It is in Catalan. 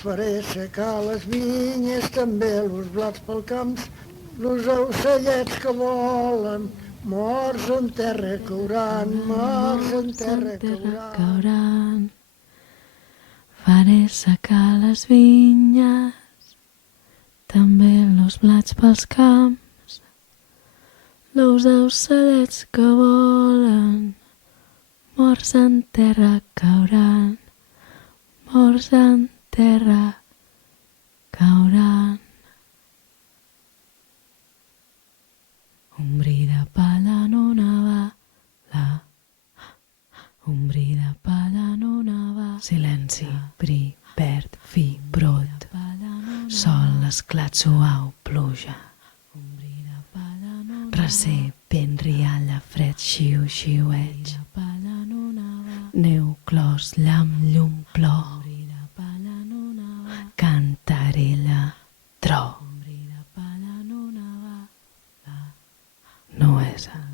Faré secar les vinyes, també els blats pel camps, los ocellets que volen, morts en terra cauran, morts en terra cauran. Faré secar les vinyes, també los blats pels camps, los ocellets que volen, morts en terra cauran, morts en terra cauran. Un bri de palla en una bala, un bri de palla en una bala. Silenci, bri, verd, fi, brot, sol, esclat, suau, pluja. Recer, vent, rialla, fred, xiu, xiueig. Neu, clos, llamp, llum, plor. Cantarella, tro. Nuesa.